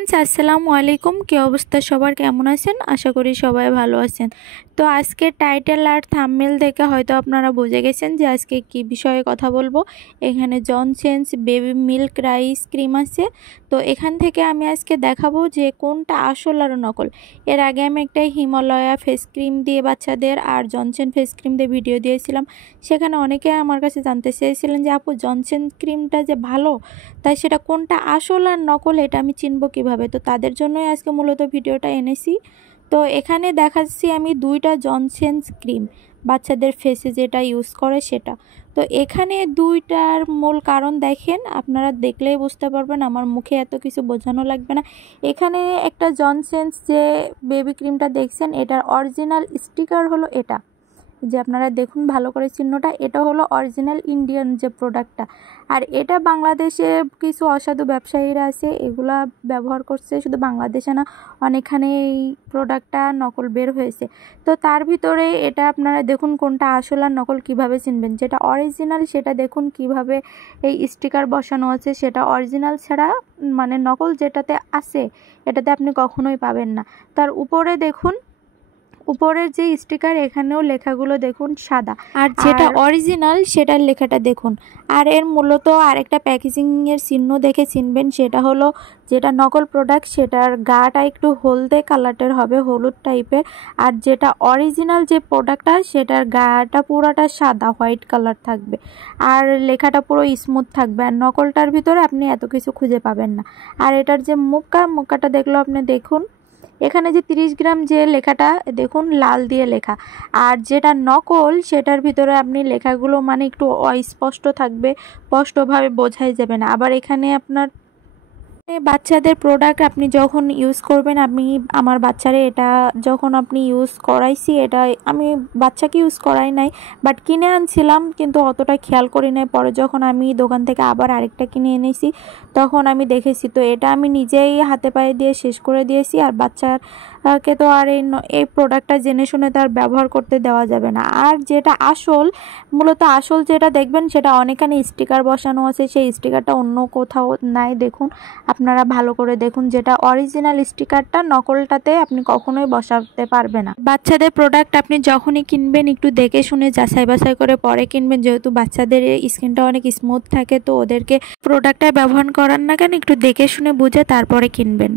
Friends আসসালামু আলাইকুম কি অবস্থা সবার কেমন আছেন আশা করি সবাই ভালো আছেন। তো আজকে টাইটেল আর থাম্বনেল দেখে হয়তো আপনারা বুঝে গেছেন যে আজকে কি বিষয়ে কথা বলবো। এখানে Johnson's baby milk rice cream আছে। তো এখান থেকে আমি আজকে দেখাবো যে কোনটা আসল আর নকল। এর আগে আমি একটা হিমালয়া ফেস ক্রিম দিয়ে বাচ্চাদের আর জনসেন ফেস ক্রিম দিয়ে ভিডিও দিয়েছিলাম। সেখানে অনেকে আমার কাছে জানতে চেয়েছিলেন যে আপু জনসেন ক্রিমটা যে ভালো তাই সেটা কোনটা আসল আর নকল এটা আমি চিনব কিভাবে। তো তাদের জন্যই আজকে মূলত ভিডিওটা এনেছি। তো এখানে দেখাচ্ছি আমি দুইটা জনসেন্স ক্রিম বাচ্চাদের ফেসে যেটা ইউজ করে সেটা। তো এখানে দুইটার মূল কারণ দেখেন, আপনারা দেখলেই বুঝতে পারবেন, আমার মুখে এত কিছু বোঝানো লাগবে না। এখানে একটা জনসেন্স যে বেবি ক্রিমটা দেখছেন এটার অরিজিনাল স্টিকার হলো এটা, যে আপনারা দেখুন ভালো করে চিহ্নটা, এটা হলো অরিজিনাল ইন্ডিয়ান যে প্রোডাক্টটা। আর এটা বাংলাদেশে কিছু অসাধু ব্যবসায়ীরা আছে এগুলা ব্যবহার করছে, শুধু বাংলাদেশে না অনেকখানে এই প্রোডাক্টটা নকল বের হয়েছে। তো তার ভিতরে এটা আপনারা দেখুন কোনটা আসল আর নকল কিভাবে চিনবেন। যেটা অরিজিনাল সেটা দেখুন কিভাবে এই স্টিকার বসানো আছে, সেটা অরিজিনাল ছাড়া মানে নকল যেটাতে আছে এটাতে আপনি কখনোই পাবেন না। তার উপরে দেখুন, উপরের যে স্টিকার এখানেও লেখাগুলো দেখুন সাদা, আর যেটা অরিজিনাল সেটার লেখাটা দেখুন। আর এর মূলত আরেকটা প্যাকেজিংয়ের চিহ্ন দেখে চিনবেন, সেটা হলো যেটা নকল প্রোডাক্ট সেটার গাটা একটু হলদে কালারের হবে, হলুদ টাইপের। আর যেটা অরিজিনাল যে প্রোডাক্টটা সেটার গাটা পুরোটা সাদা হোয়াইট কালার থাকবে, আর লেখাটা পুরো স্মুথ থাকবে। আর নকলটার ভিতরে আপনি এত কিছু খুঁজে পাবেন না। আর এটার যে মুখটা দেখলেও আপনি দেখুন, এখানে যে 30 গ্রাম যে লেখাটা দেখুন লাল দিয়ে লেখা, আর যেটা নকল সেটার ভিতরে আপনি লেখাগুলো মানে একটু অস্পষ্ট থাকবে, স্পষ্টভাবে বোঝাই যাবে না। আবার এখানে আপনার বাচ্চাদের প্রোডাক্ট আপনি যখন ইউজ করবেন, আমি আমার বাচ্চারে এটা যখন আপনি ইউজ করাইছি, এটা আমি বাচ্চাকে ইউজ করাই নাই বাট কিনে আনছিলাম কিন্তু অতটা খেয়াল করি নাই। পরে যখন আমি দোকান থেকে আবার আরেকটা কিনে এনেছি তখন আমি দেখেছি, তো এটা আমি নিজেই হাতে পায়ে দিয়ে শেষ করে দিয়েছি। আর বাচ্চাকে তো আর এই প্রোডাক্টটা জেনে শুনে তার ব্যবহার করতে দেওয়া যাবে না। আর যেটা আসল, মূলত আসল যেটা দেখবেন সেটা অনেকখানি স্টিকার বসানো আছে, সেই স্টিকারটা অন্য কোথাও নাই। দেখুন আপনারা ভালো করে দেখুন, যেটা অরিজিনাল স্টিকারটা নকলটাতে আপনি কখনোই বসাতে পারবে না। বাচ্চাদের প্রোডাক্ট আপনি যখনই কিনবেন একটু দেখে শুনে যাচাই বাছাই করে পরে কিনবেন, যেহেতু বাচ্চাদের স্কিনটা অনেক স্মুথ থাকে, তো ওদেরকে প্রোডাক্টটা ব্যবহার করার না কেন একটু দেখে শুনে বুঝে তারপরে কিনবেন।